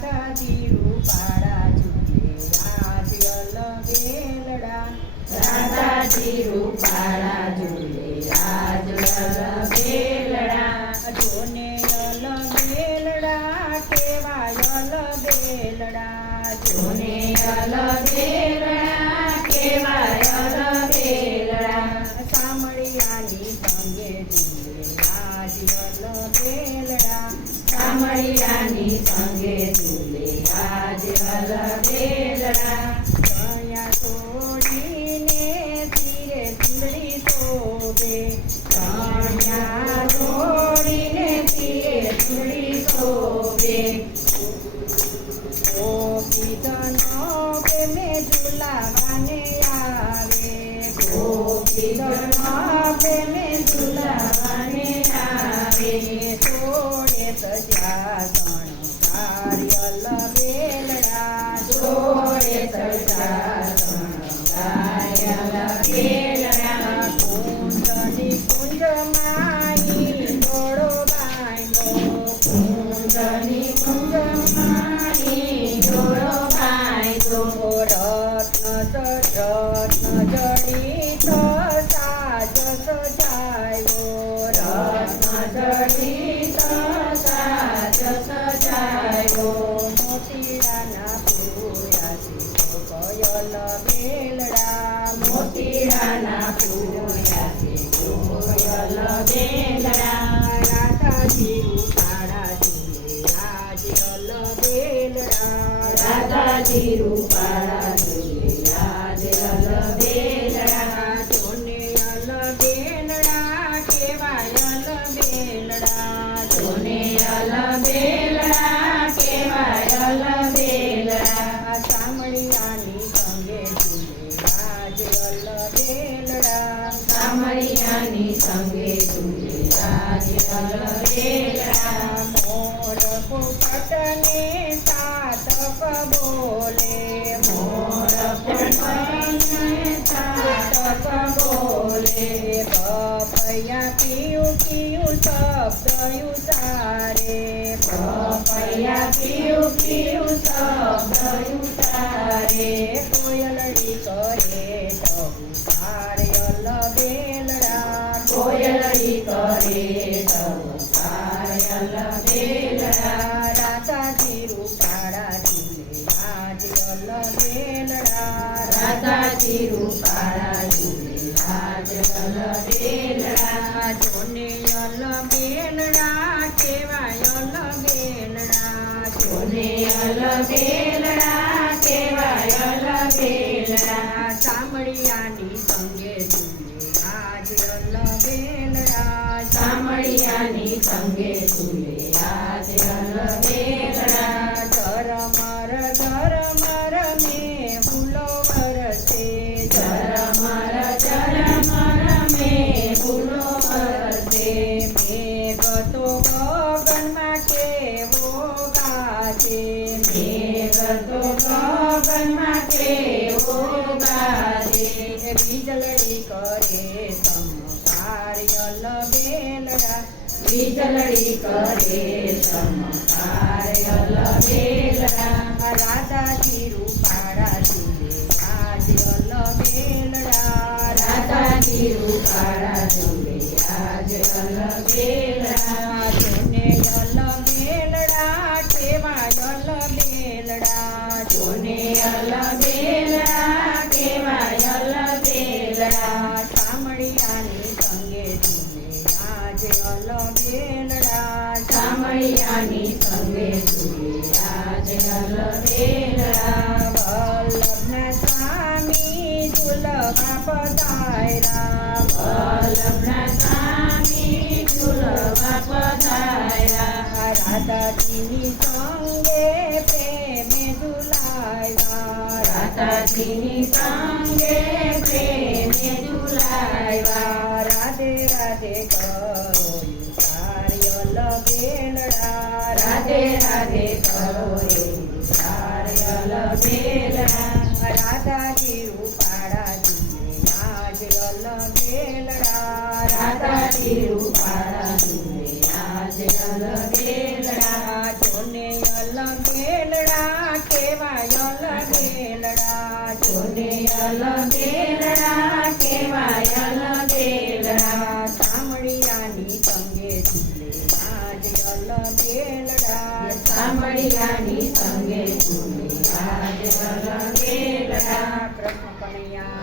રાધાજી રૂપાળા ઝૂલે રાજ વલ્લભેલડા. રાધાજી રૂપાળા ઝૂલે રાજ વલ્લભેલડા. જોને વલ્લભેલડા કેવાય વલ્લભેલડા. જોને વલ્લભેલડા કેવાય વલ્લભેલડા. સામળિયાની સંગે ઝૂલે રાજ વલ્લભેલડા. સામળિયાની સંગે ઝૂલે રાજ વલ્લભેલડા. કણિયા છોડીને શિરે ચૂંદડી શોભે. કણિયા છોડીને શિરે ચૂંદડી શોભે. ગોપીધનો પ્રેમે ઝુલાવાને આવે. ગોપીધનો પ્રેમે ઝુલાવાને આવે. સોળે સજા શણગાર વલ્લભેલડા. સોળે સજા શણગાર વલ્લભેલડા. કુંજની કુંજમાઈ ઘોડો બાંધો. કુંજની કુંજમાઈ ઘોડો બાંધ્યો. રત્ન જડિત સાજ સજાયો. રત્ન જડિત સાજ સજાયો. મોતીડાના પૂરાથી કોયલ બેલડા. મોતીડાના પૂર્યાથી કોયલ બેલડા. રાધાજી રૂપાળા ઝૂલે રાજ વલ્લભેલડા. રાધાજી રૂપાળા ઝૂલે રાજ વલ્લભેલડા. જોને વલ્લભેલડા કેવાય વલ્લભેલડા. જોને વલ્લભેલડા કેવાય વલ્લભેલડા. સામળિયાની સંગે ઝૂલે રાજ વલ્લભેલડા. સામળિયાની સંગે ઝૂલે રાજ વલ્લભેલડા. મોર પોપટને સાતક બોલે. મોર પોપટને સાતક બોલે. પપૈયા પીયું પીયું શબ્દ ઉતારે. પપૈયા પીયું પીયું શબ્દ ઉતારે. કોયલડી કરે તહુકાર વલ્લભેલડા. કોયલડી કરે તહુકાર વલ્લભેલડા. રાધાજી રૂપાળા ઝૂલે રાજ વલ્લભેલડા. રાધાજી રૂપાળા ઝૂલે રાજ વલ્લભેલડા. જોને વલ્લભેલડા કેવાય વલ્લભેલડા. જોને વલ્લભેલડા કેવાય વલ્લભેલડા. સામળિયાની સંગે ઝૂલે રાજ વલ્લભેલડા. સામળિયાની સંગે ઝૂલે રાજ વલ્લભેલડા. ધરમર ધરમર ને ફૂલો વરસે. ઝરમર મે ફૂલો વરસે. મેઘ તો ગગનમાં કેવો ગાજે. મેઘ તો ગગનમાં કેવો ગાજે. વીજળી કરે ચમકાર વલ્લભેલડા. વીજળી કરે ચમકાર વલ્લભેલડા. રાધાજી રૂપાળા ઝૂલે રાજ વલ્લભેલડા. રાધાજી રૂપાળા ઝૂલે રાજ વલ્લભેલડા. જોને વલ્લભેલડા કેવાય વલ્લભેલડા. જોને વલ્લભેલડા કેવાય વલ્લભેલડા. સામળિયાની સંગે ઝૂલે રાજ વલ્લભેલડા. સામળિયાની સંગે ઝૂલે રાજ વલ્લભેલડા. વલ્લભના સ્વામી ઝૂલવા પધાર્યા. વલ્લભના સ્વામી ઝૂલવા પધાર્યા. રાધાજીની સંગે પ્રેમે ઝૂલાવ્યા. રાધાજીની સંગે પ્રેમે ઝૂલાવ્યા. રાધે રાધે કરો કાર્ય વલ્લભેલડા. રાધે રાધે કરો કાર્ય વલ્લભેલડા. રાધાજી રૂપાળા ઝૂલે રાજ વલ્લભેલડા. રાધાજી રૂપાળા ઝૂલે રાજ વલ્લભેલડા. જોને વલ્લભેલડા અલબેલડા જોને અલબેલડા કેવાય અલબેલડા સામળિયાની સંગે ઝૂલે આજ અલબેલડા સાંભળિયાની સંગે ઝૂલે આજ અલબેલડા કૃષ્ણ કનૈયા